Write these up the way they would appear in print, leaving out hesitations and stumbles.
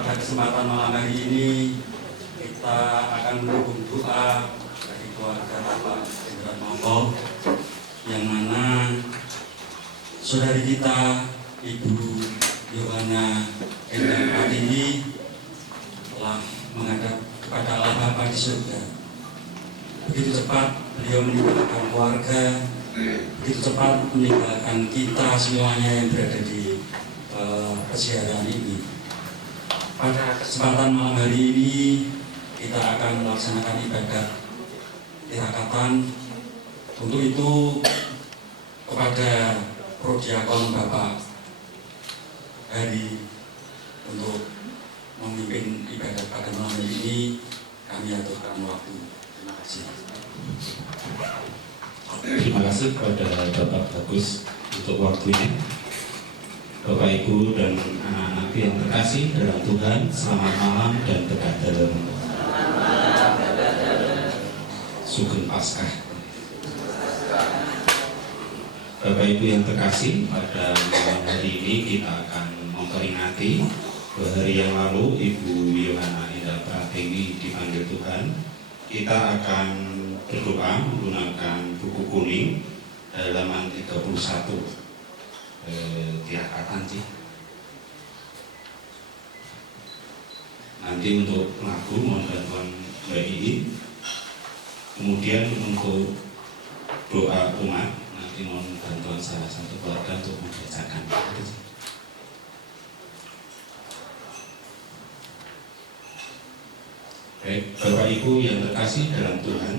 pada kesempatan malam hari ini kita akan mendukung doa dari keluarga Bapak Hendra Mongko, yang mana saudari kita Ibu Yohana Endang Pratiwi telah menghadap kepada Allah Bapa di surga. Begitu cepat beliau meninggalkan keluarga, begitu cepat meninggalkan kita semuanya yang berada di persiaran ini. Pada kesempatan malam hari ini kita akan melaksanakan ibadat tirakatan. Untuk itu kepada Prodiakon Bapak Hari untuk memimpin ibadat pada malam hari ini, kami aturkan waktu. Terima kasih. Terima kasih kepada Bapak Bagus untuk waktunya. Bapak Ibu dan anak-anak yang terkasih dalam Tuhan, selamat malam dan berkah dalam Sugeng Paskah. Bapak Ibu yang terkasih, pada malam hari ini kita akan memperingati bahwa hari yang lalu Ibu Yohana Endang Pratiwi dipanggil Tuhan. Kita akan berdoa menggunakan buku kuning halaman 31. Tirakatan sih. Nanti untuk lagu mohon bantuan Mbak Iin. Kemudian untuk doa umat nanti mohon bantuan salah satu keluarga untuk membacakan. Baik, Bapak Ibu yang terkasih dalam Tuhan,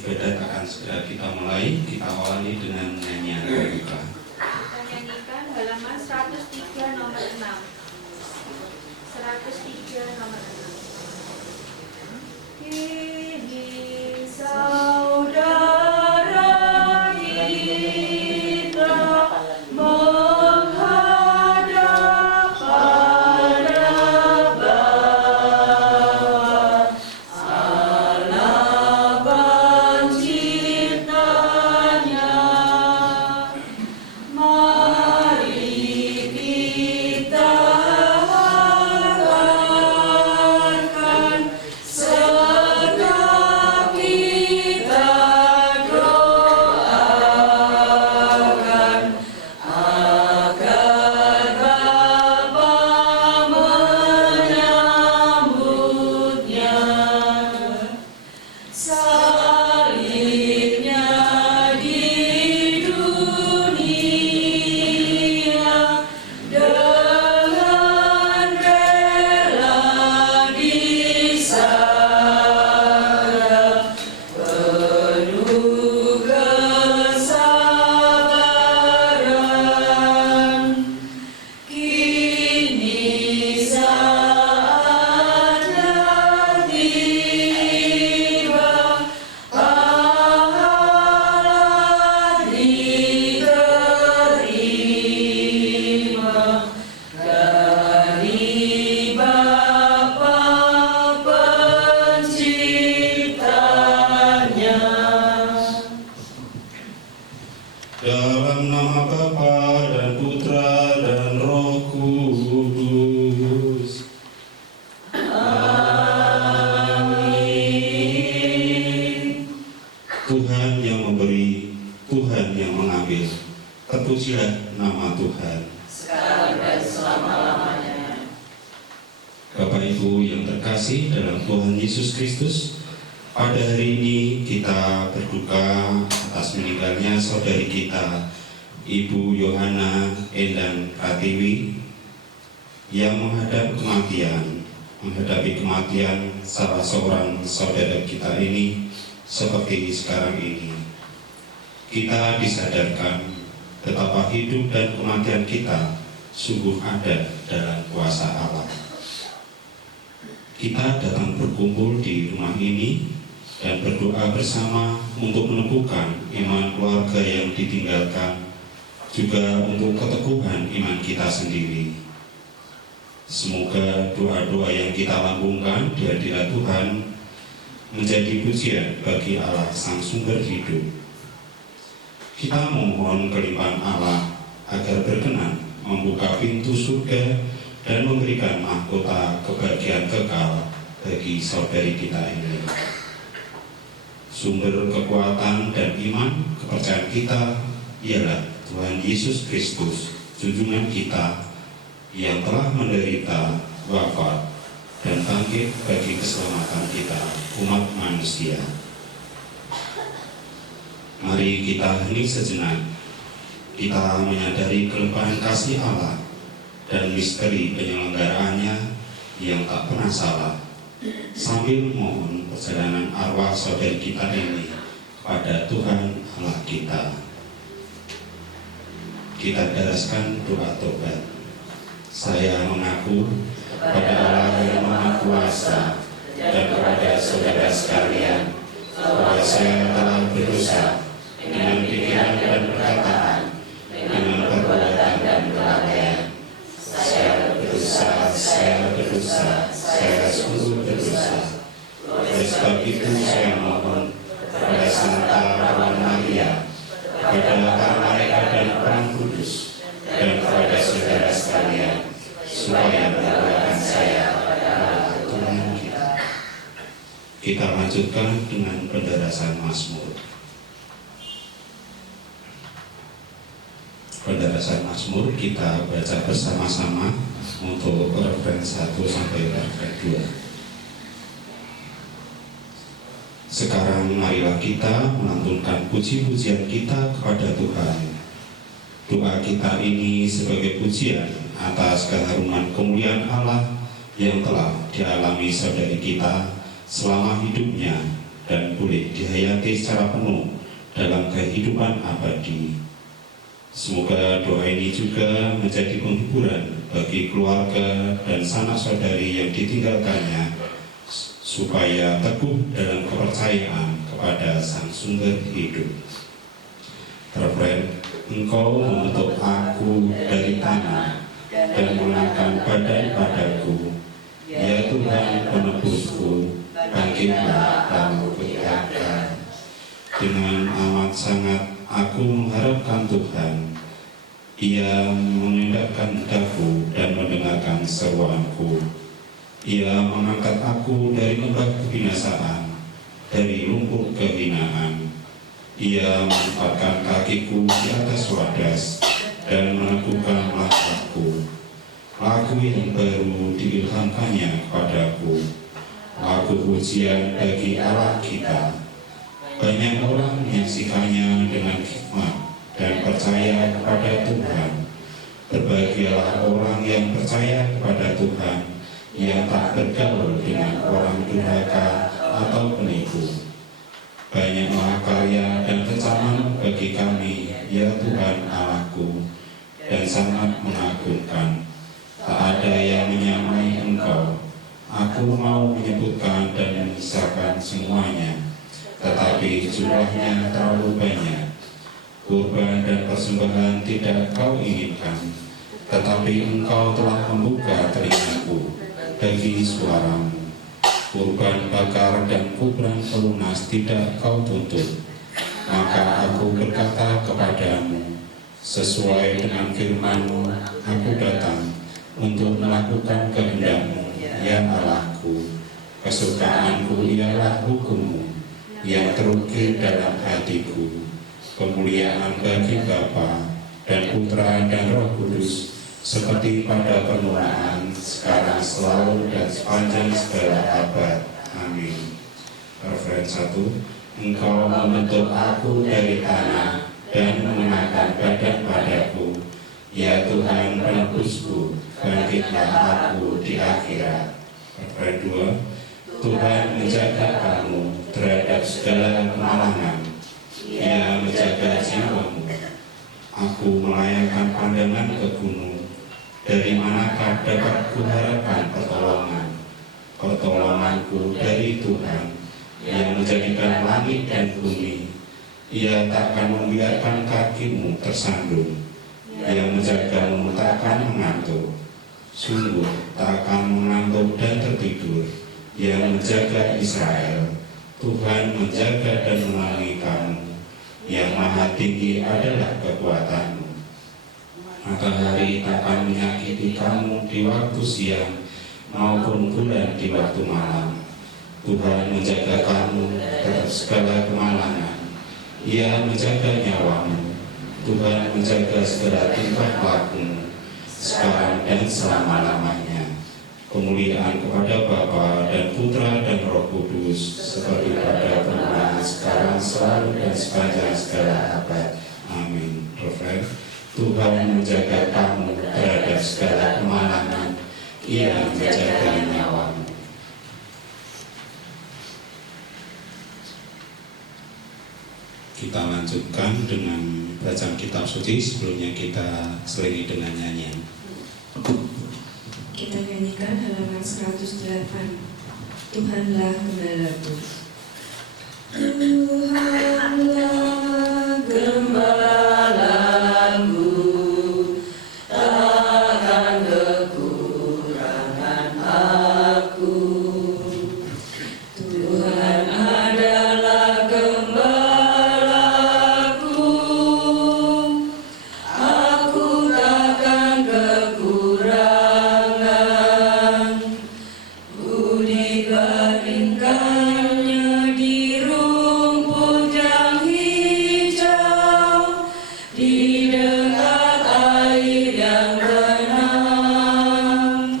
ibadat akan segera kita mulai. Kita awali dengan nyanyian pembuka. Halaman 103 nomor 6. 103 nomor 6. Ini saudara kita menghadap pada Bapa Allah penciptanya. Dalam nama Bapa dan Putra dan Roh Kudus. Amin. Tuhan yang memberi, Tuhan yang mengambil. Terpujilah nama Tuhan Sekarang dan selama-lamanya. Bapak Ibu yang terkasih dalam Tuhan Yesus Kristus, pada hari ini kita berduka atas meninggalnya saudari kita Ibu Yohana Endang Pratiwi yang menghadapi kematian salah seorang saudara kita ini seperti sekarang ini. Kita disadarkan betapa hidup dan kematian kita sungguh ada dalam kuasa Allah. Kita datang berkumpul di rumah ini dan berdoa bersama untuk meneguhkan iman keluarga yang ditinggalkan, juga untuk keteguhan iman kita sendiri. Semoga doa-doa yang kita lambungkan di hadirat Tuhan menjadi pujian bagi Allah Sang Sumber Hidup. Kita memohon kelimpahan Allah agar berkenan membuka pintu surga dan memberikan mahkota kebahagiaan kekal bagi saudari kita ini. Sumber kekuatan dan iman kepercayaan kita ialah Tuhan Yesus Kristus, junjungan kita yang telah menderita, wafat, dan bangkit bagi keselamatan kita, umat manusia. Mari kita hening sejenak. Kita menyadari kelimpahan kasih Allah dan misteri penyelenggaraannya yang tak pernah salah, sambil mohon perjalanan arwah saudari kita ini kepada Tuhan Allah kita. Kita daraskan doa tobat. Saya mengaku kepada Allah yang Maha Kuasa dan kepada saudara sekalian bahwa saya telah berdosa dengan pikiran dan perkataan, dengan perbuatan dan kelalaian. Saya berdosa, saya sungguh berdosa. Oleh sebab itu saya mohon kepada Santa Roman Maria, kepada para malaikat dan orang kudus, dan kepada saudara sekalian, supaya mendoakan saya kepada Allah Tuhan kita. Kita lanjutkan dengan pendarasan Mazmur. Pendarasan Mazmur kita baca bersama-sama untuk referen 1 sampai referen 2. Sekarang marilah kita melantunkan puji-pujian kita kepada Tuhan. Doa kita ini sebagai pujian atas keharuman kemuliaan Allah yang telah dialami saudari kita selama hidupnya dan boleh dihayati secara penuh dalam kehidupan abadi. Semoga doa ini juga menjadi penghiburan bagi keluarga dan sanak saudari yang ditinggalkannya, supaya teguh dalam kepercayaan kepada Sang Sumber Hidup. Referen, Engkau membentuk aku dari tanah dan mengangkat badan padaku. Ya Tuhan penebusku, bangkitlah kamu kuiakan. Dengan amat sangat aku mengharapkan Tuhan. Ia mengendapkan daku dan mendengarkan seruanku. Ia mengangkat aku dari lembah kebinasaan, dari lumpur kehinaan. Ia menempatkan kakiku di atas wadas dan meneguhkan langkahku. Lagu yang baru diilhamkannya kepadaku, lagu pujian bagi Allah kita. Banyak orang menyaksikannya dengan hikmat dan percaya kepada Tuhan. Berbahagialah orang yang percaya kepada Tuhan, yang tak bergaul dengan orang durhaka atau penipu. Banyaklah karya dan kecaman bagi kami, ya Tuhan Allahku, dan sangat mengagumkan. Tak ada yang menyamai Engkau. Aku mau menyebutkan dan mengisahkan semuanya, tetapi jumlahnya terlalu banyak. Kurban dan persembahan tidak Kau inginkan, tetapi Engkau telah membuka telingaku bagi suaramu. Kurban bakar dan kurban pelunas tidak Kau tuntut. Maka aku berkata kepadamu, sesuai dengan firman-Mu, aku datang untuk melakukan kehendak-Mu, ya Allahku. Kesukaanku ialah hukum-Mu yang terukir dalam hatiku. Kemuliaan bagi Bapa dan Putra dan Roh Kudus, seperti pada permulaan, sekarang, selalu, dan sepanjang segala abad. Amin. Referen 1. Engkau membentuk aku dari tanah dan mengenakan badan padaku. Ya Tuhan penebusku, bangkitlah aku di akhirat. Referen 2. Tuhan menjaga kamu terhadap segala kemalangan. Ia menjaga jiwamu. Aku melayangkan pandangan ke gunung. Dari manakah dapat kuharapkan pertolongan? Pertolonganku dari Tuhan, yang menjadikan langit dan bumi. Ia takkan membiarkan kakimu tersandung, yang menjagamu takkan mengantuk. Sungguh takkan mengantuk dan tertidur, yang menjaga Israel. Tuhan menjaga dan menaungi kamu. Yang maha tinggi adalah kekuatanmu. Matahari takkan menyakiti kamu di waktu siang maupun bulan di waktu malam. Tuhan menjaga kamu dari segala kemalangan. Ia menjaga nyawamu. Tuhan menjaga segala tingkah lakumu sekarang dan selama-lamanya. Kemuliaan kepada Bapa dan Putra dan Roh Kudus, seperti pada permulaan, sekarang, selalu, dan sepanjang segala abad. Amin. Refrén. Tuhan menjaga kamu terhadap segala kemalangan. Ia menjaga nyawamu. Kita lanjutkan dengan bacaan kitab suci. Sebelumnya kita selingi dengan nyanyian. Kita nyanyikan halaman 108. Tuhanlah gembalaku. Tuhanlah Gembalaku, takkan kekurangan aku. Tuhan adalah gembalaku, aku takkan kekurangan. Ku dibaringkannya di rumput yang hijau, di dekat air yang tenang.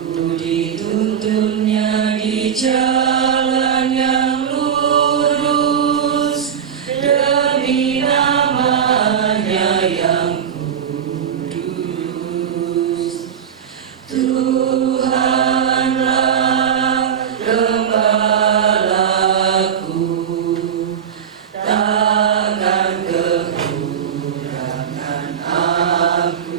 Ku dituntunnya di jalan yang lurus, demi namanya yang kudus. Tuhanlah gembalaku, takkan kekurangan aku.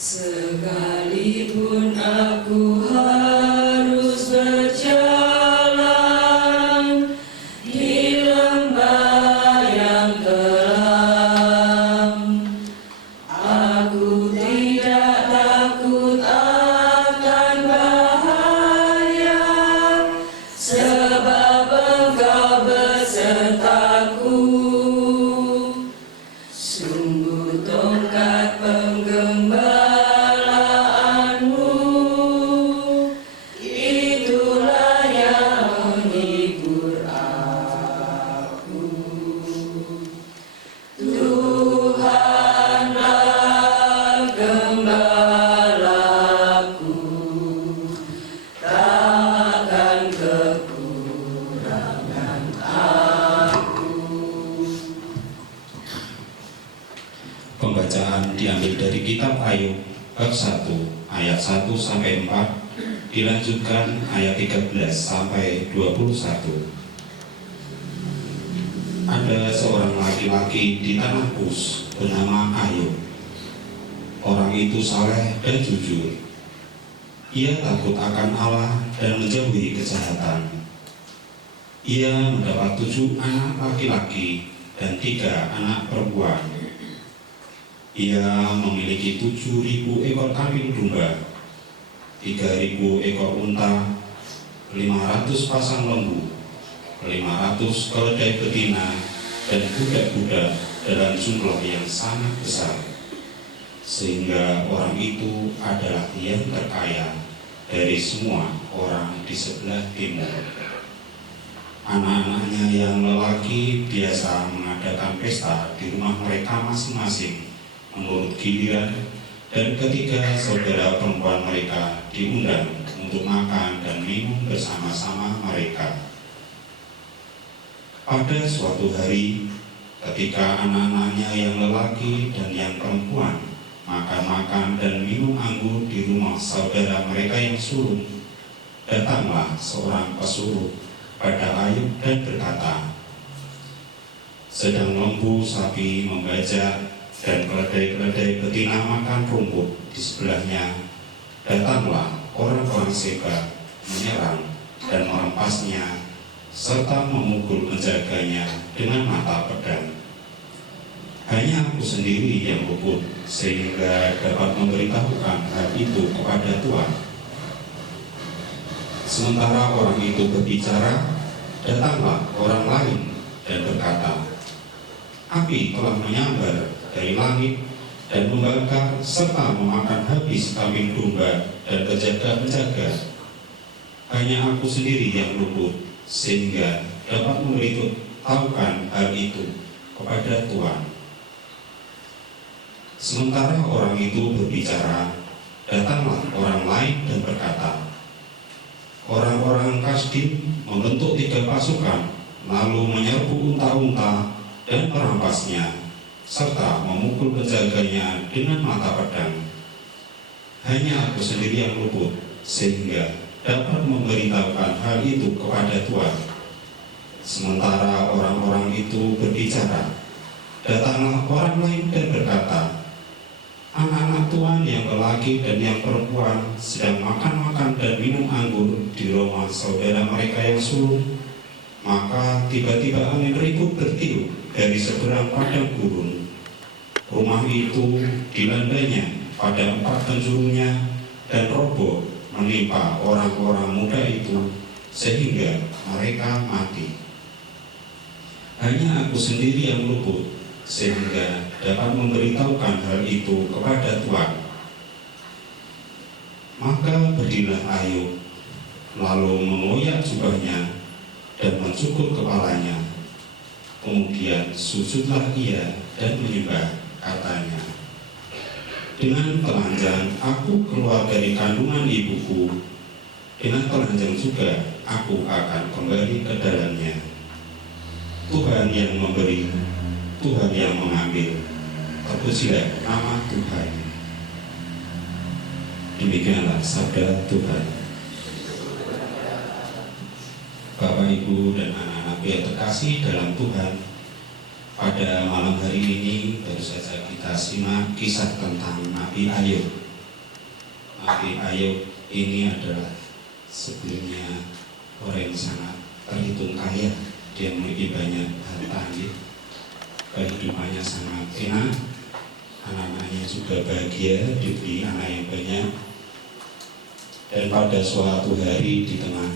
Sekalipun aku harus berjalan di lembah yang kelam, aku tidak takut akan bahaya, sebab Engkau besertaku. Sungguh tongkat penggembalaanmu, itulah yang menghibur aku. Tuhanlah gembalaku, takkan kekurangan aku. Pembacaan diambil dari kitab Ayub bab 1 ayat 1 sampai 4, dilanjutkan ayat 13 sampai 21. Ada seorang laki-laki di tanah Kus bernama Ayub. Orang itu saleh dan jujur. Ia takut akan Allah dan menjauhi kejahatan. Ia mendapat 7 anak laki-laki dan 3 anak perempuan. Ia memiliki 7.000 ekor kambing domba, 3.000 ekor unta, 500 pasang lembu, 500 keledai betina, dan budak-budak dalam jumlah yang sangat besar. Sehingga orang itu adalah yang terkaya dari semua orang di sebelah timur. Anak-anaknya yang lelaki biasa mengadakan pesta di rumah mereka masing-masing menurut giliran, dan ketika saudara perempuan mereka diundang untuk makan dan minum bersama-sama mereka. Pada suatu hari, ketika anak-anaknya yang lelaki dan yang perempuan makan dan minum anggur di rumah saudara mereka yang sulung, datanglah seorang pesuruh pada Ayub dan berkata, sedang lembu sapi membajak dan keledai-keledai betina makan rumput di sebelahnya, datanglah orang-orang Seba menyerang dan merempasnya serta memukul penjaganya dengan mata pedang. Hanya aku sendiri yang luput sehingga dapat memberitahukan hal itu kepada Tuhan. Sementara orang itu berbicara, datanglah orang lain dan berkata, api telah menyambar dari langit dan membakar serta memakan habis kambing domba dan penjaga-penjaga. Hanya aku sendiri yang luput, sehingga dapat memberitahukan hal itu kepada Tuhan. Sementara orang itu berbicara, datanglah orang lain dan berkata, orang-orang Kasdim membentuk 3 pasukan, lalu menyerbu unta-unta dan merampasnya, serta memukul penjaganya dengan mata pedang. Hanya aku sendiri yang luput, sehingga dapat memberitahukan hal itu kepada Tuhan. Sementara orang-orang itu berbicara, datanglah orang lain dan berkata, anak-anak Tuhan yang lelaki dan yang perempuan sedang makan-makan dan minum anggur di rumah saudara mereka yang sulung. Maka tiba-tiba angin ribut bertiup dari seberang padang gurun. Rumah itu dilandanya pada 4 penjurunya dan roboh menimpa orang-orang muda itu sehingga mereka mati. Hanya aku sendiri yang luput, sehingga dapat memberitahukan hal itu kepada Tuhan. Maka berdirilah Ayub, lalu mengoyak jubahnya dan mencukur kepalanya. Kemudian sujudlah ia dan menyembah, katanya, dengan telanjang aku keluar dari kandungan ibuku, dengan telanjang juga aku akan kembali ke dalamnya. Tuhan yang memberi, Tuhan yang mengambil, terpujilah nama Tuhan. Demikianlah sabda Tuhan. Bapak, Ibu, dan anak-anak yang terkasih dalam Tuhan, pada malam hari ini baru saja kita simak kisah tentang Nabi Ayub. Nabi Ayub ini adalah sebelumnya orang yang sangat terhitung kaya. Dia memiliki banyak harta, kehidupannya sangat enak, anak-anaknya juga bahagia, diberi anak yang banyak. Dan pada suatu hari di tengah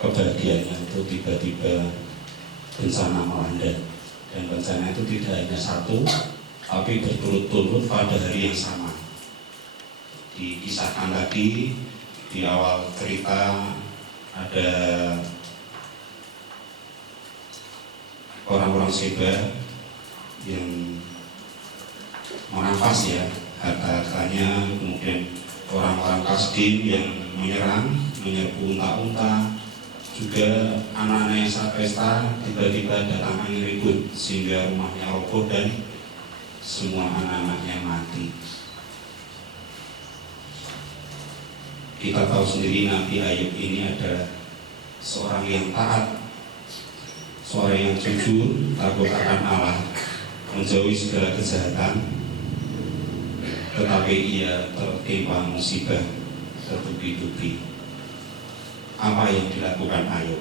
kebahagiaannya itu tiba-tiba bencana melanda. Dan bencana itu tidak hanya satu, tapi berturut-turut pada hari yang sama. Dikisahkan tadi di awal cerita ada orang-orang Seba yang merampas harta-hartanya, kemudian orang-orang Kasdim yang menyerbu unta-unta. Juga anak-anak yang saat pesta tiba-tiba datang angin ribut sehingga rumahnya roboh dan semua anak-anaknya mati. Kita tahu sendiri Nabi Ayub ini adalah seorang yang taat, seorang yang jujur, takut akan Allah, menjauhi segala kejahatan, tetapi ia tertimpa musibah bertubi-tubi. Apa yang dilakukan Ayub?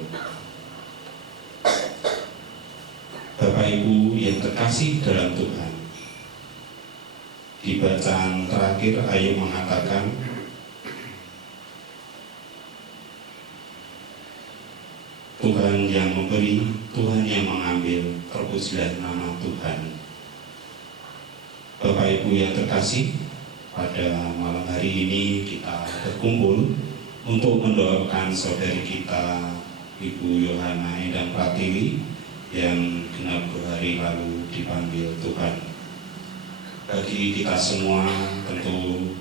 Bapak Ibu yang terkasih dalam Tuhan, di bacaan terakhir Ayub mengatakan, Tuhan yang memberi, Tuhan yang mengambil, terpujilah nama Tuhan. Bapak Ibu yang terkasih, pada malam hari ini kita berkumpul untuk mendoakan saudari kita Ibu Yohana Endang Pratiwi yang genap 2 hari lalu dipanggil Tuhan. Bagi kita semua, tentu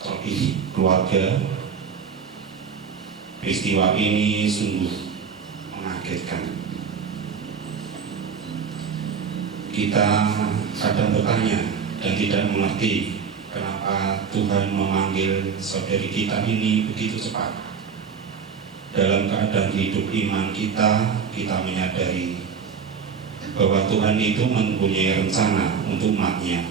terlebih keluarga, peristiwa ini sungguh mengagetkan. Kita kadang bertanya dan tidak mengerti kenapa Tuhan memanggil saudari kita ini begitu cepat. Dalam keadaan hidup iman kita menyadari bahwa Tuhan itu mempunyai rencana untuk umat-Nya.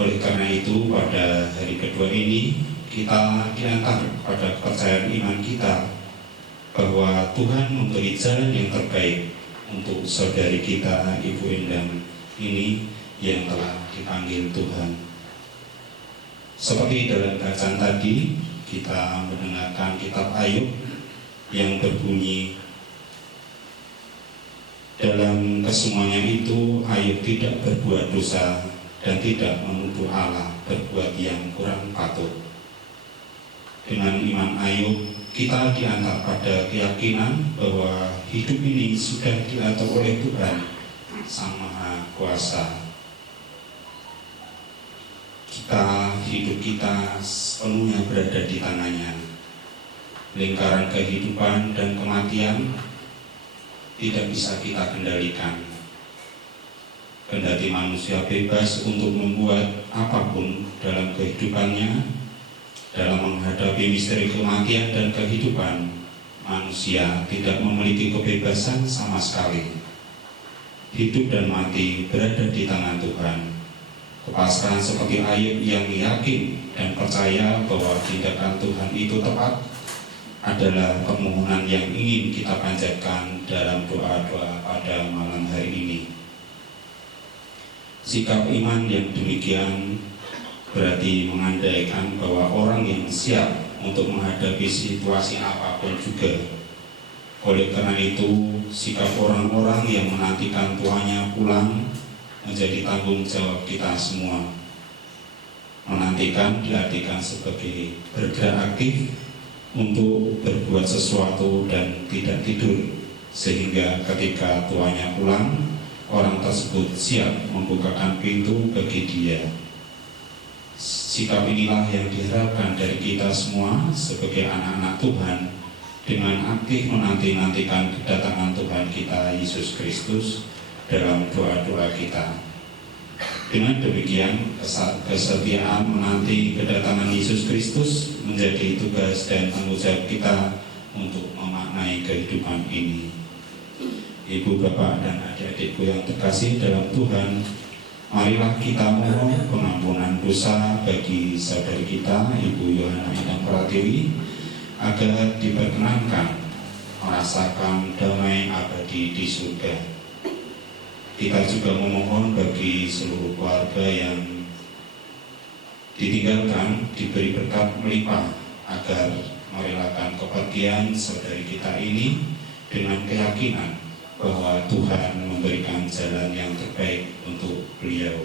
Oleh karena itu, pada hari kedua ini kita diantar pada kepercayaan iman kita bahwa Tuhan memberi jalan yang terbaik untuk saudari kita Ibu Endang ini yang telah dipanggil Tuhan. Seperti dalam bacaan tadi, kita mendengarkan kitab Ayub yang berbunyi, Dalam kesemuanya itu, Ayub tidak berbuat dosa dan tidak menuduh Allah berbuat yang kurang patut. Dengan iman Ayub, kita diantar pada keyakinan bahwa hidup ini sudah diatur oleh Tuhan Sang Maha Kuasa. Hidup kita sepenuhnya berada di tangannya. Lingkaran kehidupan dan kematian tidak bisa kita kendalikan. Kendati manusia bebas untuk membuat apapun dalam kehidupannya, dalam menghadapi misteri kematian dan kehidupan, manusia tidak memiliki kebebasan sama sekali. Hidup dan mati berada di tangan Tuhan. Kepasrahan seperti Ayub yang yakin dan percaya bahwa tindakan Tuhan itu tepat adalah permohonan yang ingin kita panjatkan dalam doa-doa pada malam hari ini. Sikap iman yang demikian berarti mengandaikan bahwa orang yang siap untuk menghadapi situasi apapun juga. Oleh karena itu, sikap orang-orang yang menantikan tuannya pulang menjadi tanggung jawab kita semua. Menantikan diartikan sebagai bergerak aktif untuk berbuat sesuatu dan tidak tidur, sehingga ketika tuannya pulang, orang tersebut siap membukakan pintu bagi dia. Sikap inilah yang diharapkan dari kita semua sebagai anak-anak Tuhan, dengan aktif menanti-nantikan kedatangan Tuhan kita Yesus Kristus dalam doa-doa kita. Dengan demikian, kesetiaan menanti kedatangan Yesus Kristus menjadi tugas dan tanggung jawab kita untuk memaknai kehidupan ini. Ibu, bapak, dan adik-adikku yang terkasih dalam Tuhan, marilah kita mohon pengampunan dosa bagi saudari kita, Ibu Yohana Indah Pratiwi, agar diperkenankan merasakan damai abadi di surga. Kita juga memohon bagi seluruh keluarga yang ditinggalkan diberi berkat melimpah agar merelakan kepergian saudari kita ini dengan keyakinan bahwa Tuhan memberikan jalan yang terbaik untuk beliau.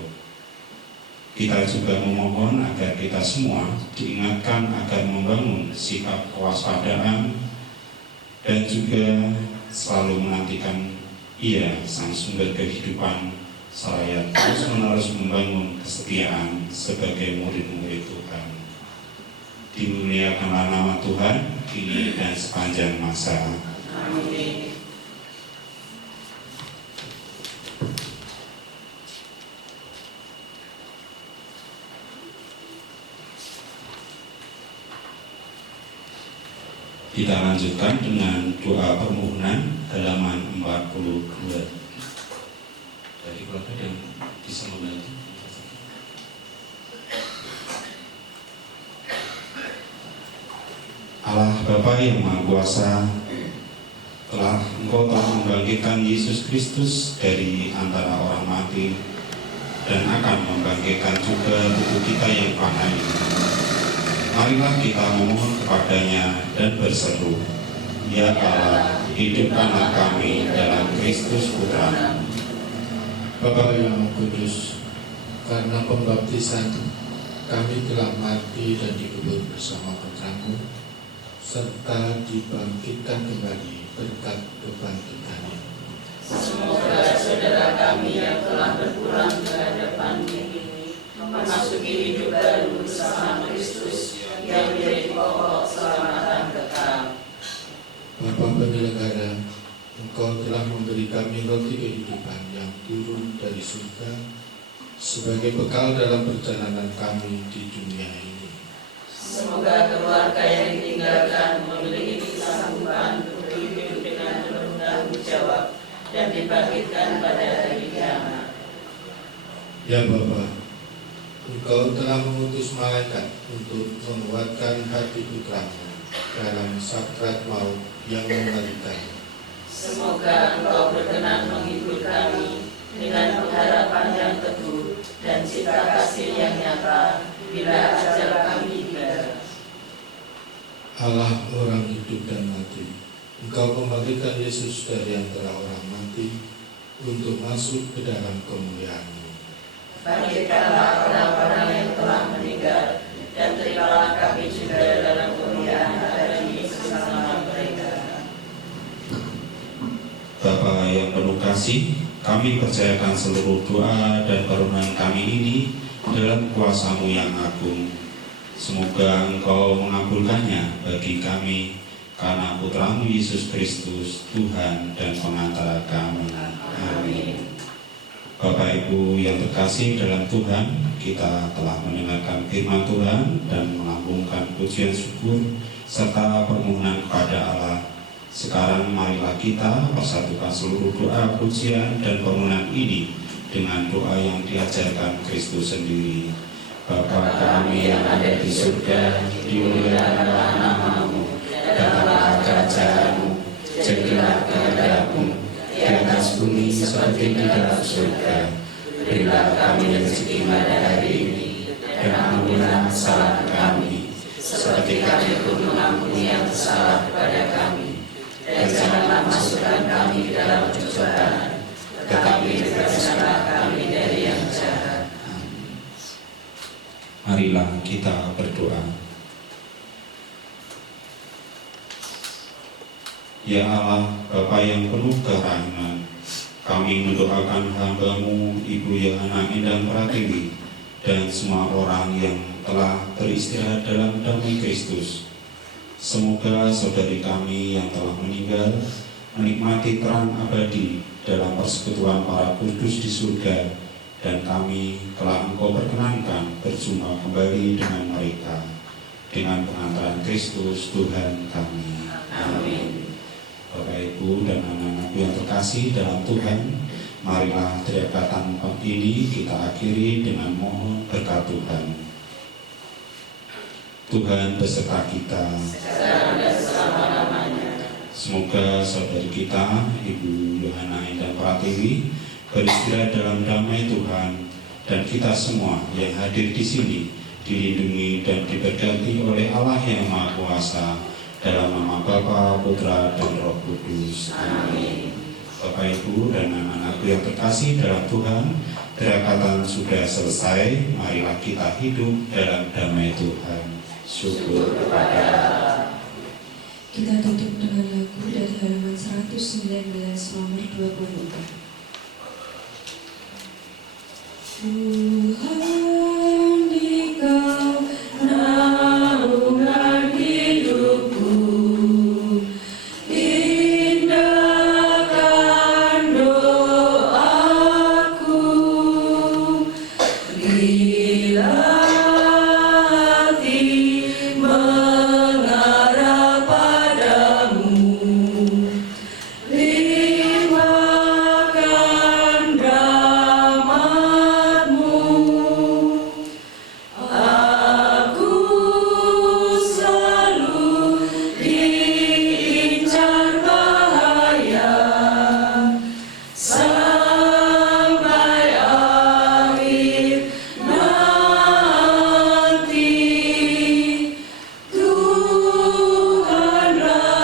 Kita juga memohon agar kita semua diingatkan agar membangun sikap kewaspadaan dan juga selalu menantikan Ia, sang sumber kehidupan, seraya terus-menerus membangun kesetiaan sebagai murid-murid Tuhan. Dimuliakanlah nama Tuhan, kini dan sepanjang masa. Amin. Kita lanjutkan dengan doa permohonan halaman 42. Dari keluarga yang bisa membantu. Allah Bapa yang Maha Kuasa, Engkau telah membangkitkan Yesus Kristus dari antara orang mati dan akan membangkitkan juga tubuh kita yang fana ini. Marilah kita memohon kepadanya dan berseru, Ya Allah, hidupkanlah kami dalam Kristus Putra. Bapa yang kudus, karena pembaptisan kami telah mati dan dikubur bersama Putra-Mu, serta dibangkitkan kembali berkat kebangkitannya. Semoga saudara kami yang telah berpulang ke hadapan ini memasuki hidup baru bersama Kristus yang menjadi pokok keselamatan kekal. Bapa penyelenggara, Engkau telah memberi kami roti kehidupan yang turun dari surga sebagai bekal dalam perjalanan kami di dunia ini. Semoga keluarga yang ditinggalkan memiliki kesanggupan untuk hidup dengan penuh tanggung jawab dan dibangkitkan pada hari kiamat. Ya Bapa, Engkau telah mengutus malaikat untuk menguatkan hati Putra-Mu dalam sakrat maut yang mengerikan. Semoga Engkau berkenan menghibur kami dengan pengharapan yang teguh dan cita kasih yang nyata bila ajal kami tiba. Allah orang hidup dan mati, Engkau membangkitkan Yesus dari antara orang mati untuk masuk ke dalam kemuliaan-Mu. Bangkitkanlah orang-orang yang telah meninggal, dan terimalah kami juga dalam kemuliaan abadi bersama mereka. Bapa yang penuh kasih, kami percayakan seluruh doa dan permohonan kami ini dalam kuasa-Mu yang agung. Semoga Engkau mengabulkannya bagi kami karena Putra-Mu Yesus Kristus, Tuhan dan pengantara kami. Amin. Bapak Ibu yang terkasih dalam Tuhan, kita telah mendengarkan firman Tuhan dan melambungkan pujian syukur serta permohonan kepada Allah. Sekarang marilah kita persatukan seluruh doa, pujian dan permohonan ini dengan doa yang diajarkan Kristus sendiri. Bapa kami yang ada di surga, dimuliakanlah nama-Mu, datanglah kerajaan-Mu, jadilah kehendak-Mu di atas bumi seperti di dalam surga. Berilah kami rezeki pada hari ini, dan ampunilah kesalahan kami, seperti kami pun mengampuni yang bersalah kepada kami. Dan janganlah masukkan kami ke dalam pencobaan, tetapi bebaskanlah kami dari yang jahat. Marilah kita berdoa. Ya Allah, Bapa yang penuh kerahiman, kami mendoakan hamba-Mu Ibu Yohana Endang Pratiwi dan semua orang yang telah beristirahat dalam damai Kristus. Semoga saudari kami yang telah meninggal menikmati terang abadi dalam persekutuan para kudus di surga, dan kami telah Engkau perkenankan berjumpa kembali dengan mereka dengan pengantaran Kristus Tuhan kami. Amin. Bapak Ibu dan anak-anakku yang terkasih dalam Tuhan, marilah teriakatan ini kita akhiri dengan mohon berkat Tuhan. Tuhan beserta kita. Sekarang dan selama-lamanya. Semoga saudari kita, Ibu Yohana Endang Pratiwi, beristirahat dalam damai Tuhan, dan kita semua yang hadir di sini dilindungi dan diberkati oleh Allah yang Maha Kuasa dalam nama Bapa, Putra, dan Roh Kudus. Amin. Bapak Ibu dan anak-anakku yang terkasih dalam Tuhan, teriakatan sudah selesai. Marilah kita hidup dalam damai Tuhan. Syukur kepada Allah. Kita tutup dengan lagu dari halaman 119 nomor 24. Tuhan, Dikau naungan hidupku, indahkan doaku, bila hati mengarah padamu, limpahkan rahmat-Mu. Aku selalu diincar bahaya sampai akhir nanti. Tuhanlah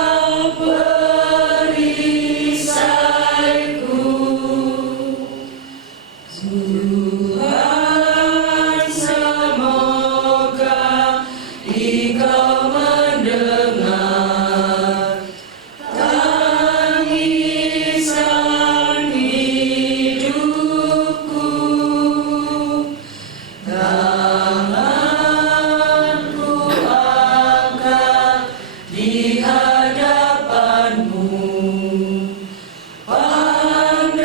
perisaiku. Tuhan, semoga Dikau mendengar tangisan hidupku. Tanganku angkat di hadapan-Mu. Pandanglah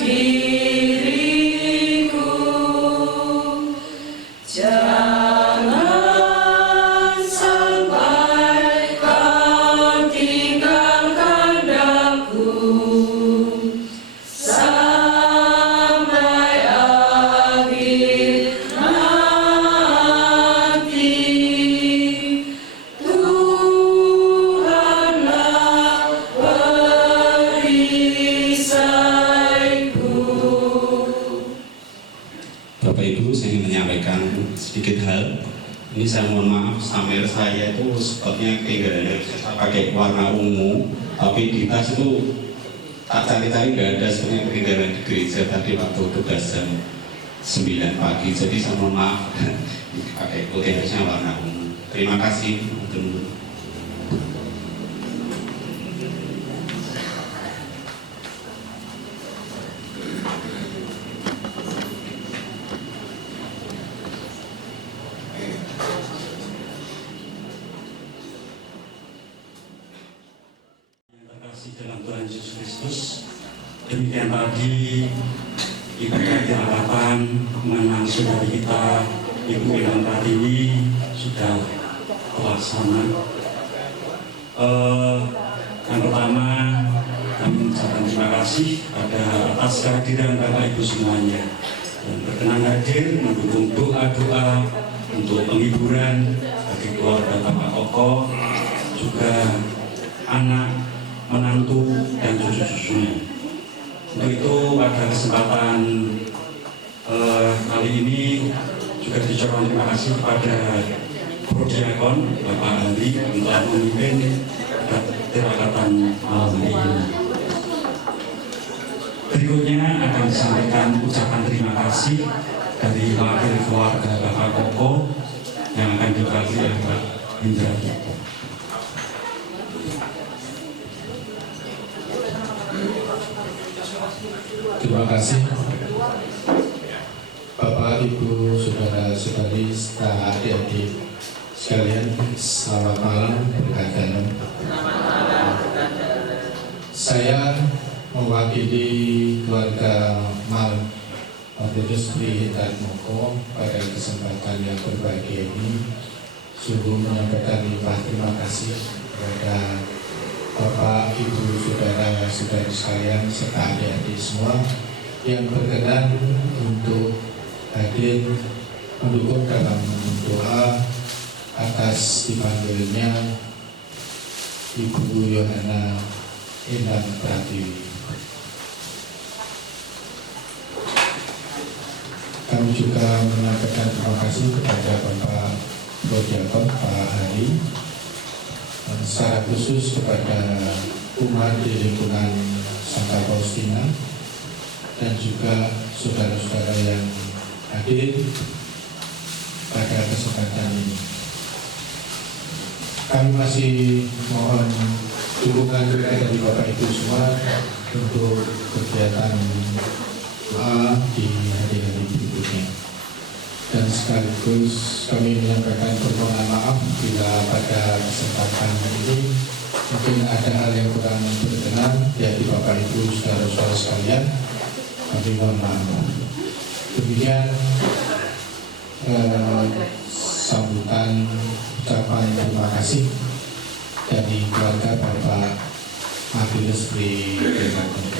diriku, jangan sampai Kau tinggalkan aku sampai akhir nanti. Tuhanlah perisaiku. Bapak Ibu, saya ingin menyampaikan sedikit hal. Ini saya mohon maaf, sambil saya itu sepertinya ketinggalan, saya pakai warna ungu, tapi di tas itu tak cari-cari nggak ada sebenarnya ketinggalan di gereja tadi waktu tugas jam 9 pagi. Jadi saya mohon maaf pakai putih harusnya warna ungu. Terima kasih. Dalam Tuhan Yesus Kristus, demikian tadi ibadah dirahatan mengenang saudari kita Ibu Endang Pratiwi sudah terlaksana. Yang pertama, kami mengucapkan terima kasih pada atas kehadiran Bapak Ibu semuanya yang berkenan hadir mendukung doa-doa untuk penghiburan bagi keluarga Bapak Koko, juga anak, menantu, dan cucu-cucunya. Untuk itu pada kesempatan kali ini juga diucapkan terima kasih kepada Prodiakon Bapak Ali yang telah memimpin tirakatan malam hari ini. Berikutnya akan disampaikan ucapan terima kasih dari wakil keluarga Bapak Koko yang akan diwakili oleh Pak Indra. Terima kasih Bapak, Ibu, Saudara-saudari, serta adik-adik sekalian, selamat malam berkat dalam. Saya mewakili keluarga Mal Matedus Pri Hitadmoko pada kesempatan yang berbahagia ini sungguh menyampaikan limpah terima kasih kepada Bapak, Ibu, Saudara-saudari sekalian, serta adik-adik semua yang berkenan untuk hadir mendukung dalam doa atas dipanggilnya Ibu Yohana Endang Pratiwi. Kami juga menyampaikan terima kasih kepada Bapak Prodiakon Pak Hari, secara khusus kepada umat di lingkungan Santa Faustina dan juga saudara-saudara yang hadir pada kesempatan ini. Kami masih mohon dukungan doa dari Bapak Ibu semua untuk kegiatan doa di hari-hari berikutnya. Dan sekaligus kami menyampaikan permohonan maaf bila pada kesempatan ini mungkin ada hal yang kurang berkenan di hati Bapak Ibu saudara-saudara sekalian. Kami mohon maaf. Demikian sambutan ucapan terima kasih dari keluarga Bapak Matedus Pri Hitadmoko.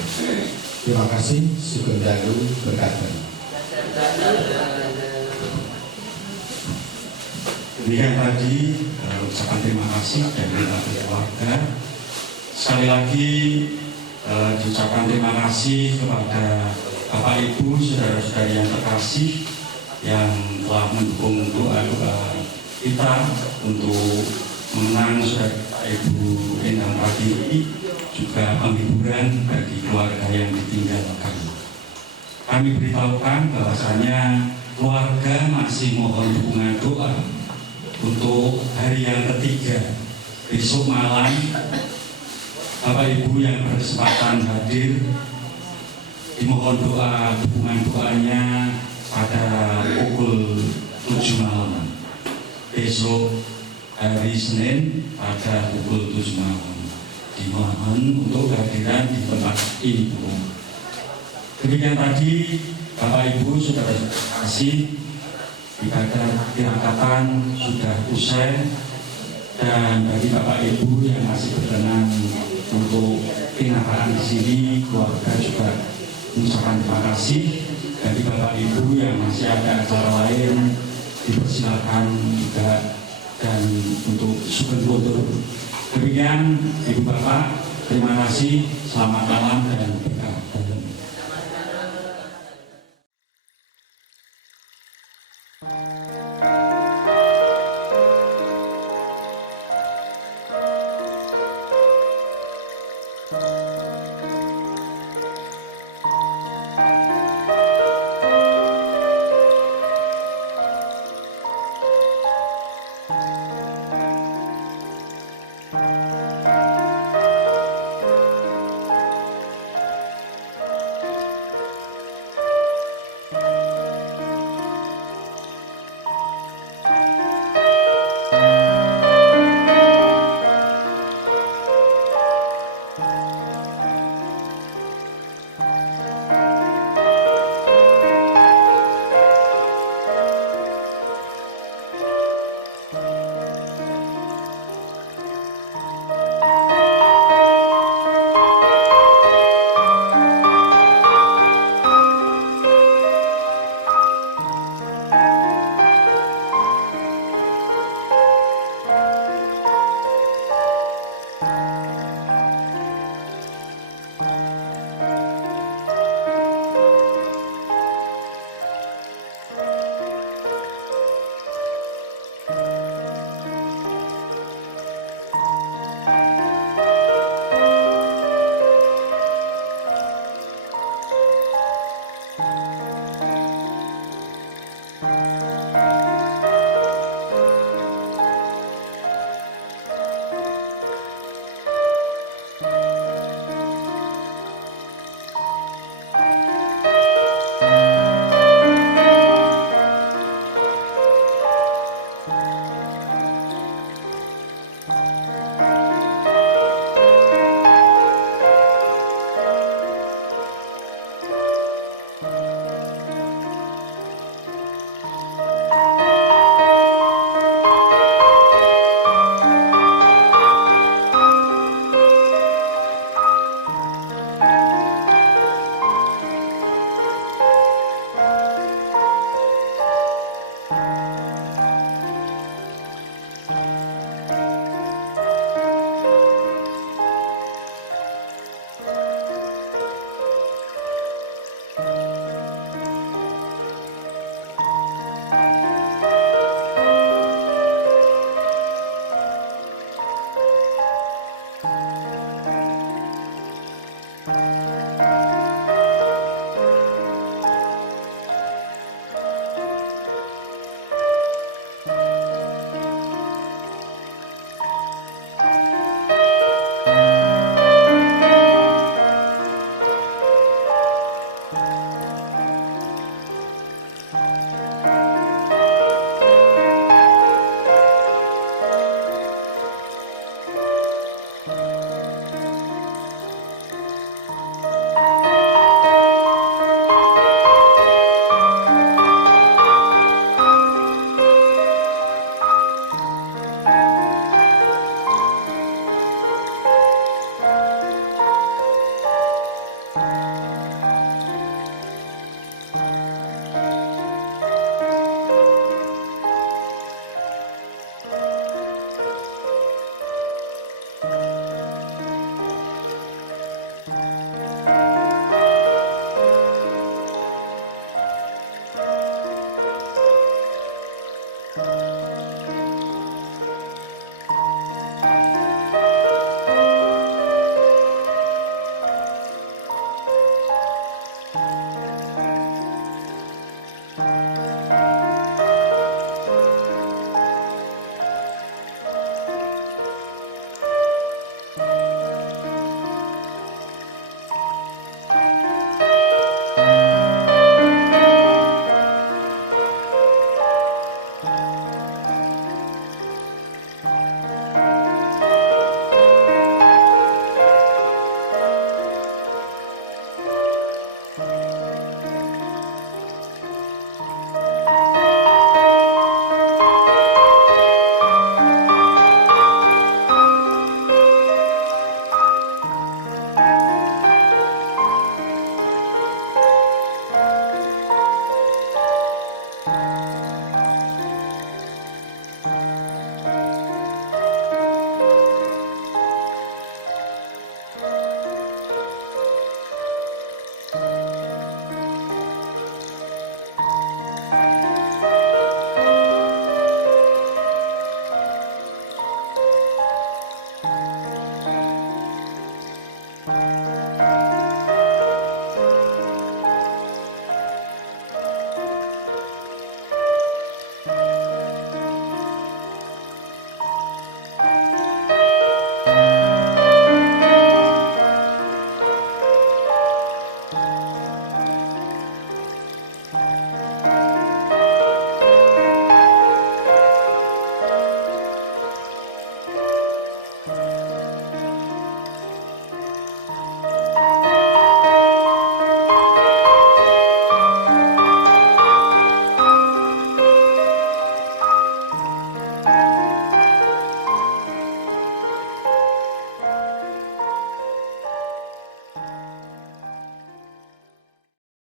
Terima kasih, sugeng dalu berkat. Demikian tadi ucapan terima kasih dari keluarga. Sekali lagi diucapkan terima kasih kepada Bapak Ibu, saudara-saudari yang terkasih yang telah mendukung doa-doa kita untuk mengenang saudara Ibu Endang Pratiwi, juga penghiburan bagi keluarga yang ditinggalkan. Kami beritahukan bahwasanya keluarga masih mohon dukungan doa untuk hari yang ketiga besok malam. Bapak Ibu yang berkesempatan hadir dimohon doa, dukungan doanya pada pukul 7 malam besok hari Senin pada pukul 7 malam. Dimohon untuk kehadiran di tempat ini. Demikian tadi Bapak Ibu saudara kasih, ibadah tirakatan sudah usai, dan bagi Bapak Ibu yang masih berkenan untuk tirakatan di sini, keluarga juga mengucapkan terima kasih. Bagi Bapak Ibu yang masih ada acara lain, dipersilakan juga dan untuk sugeng foto. Demikian Ibu Bapak, terima kasih, selamat malam dan berkah.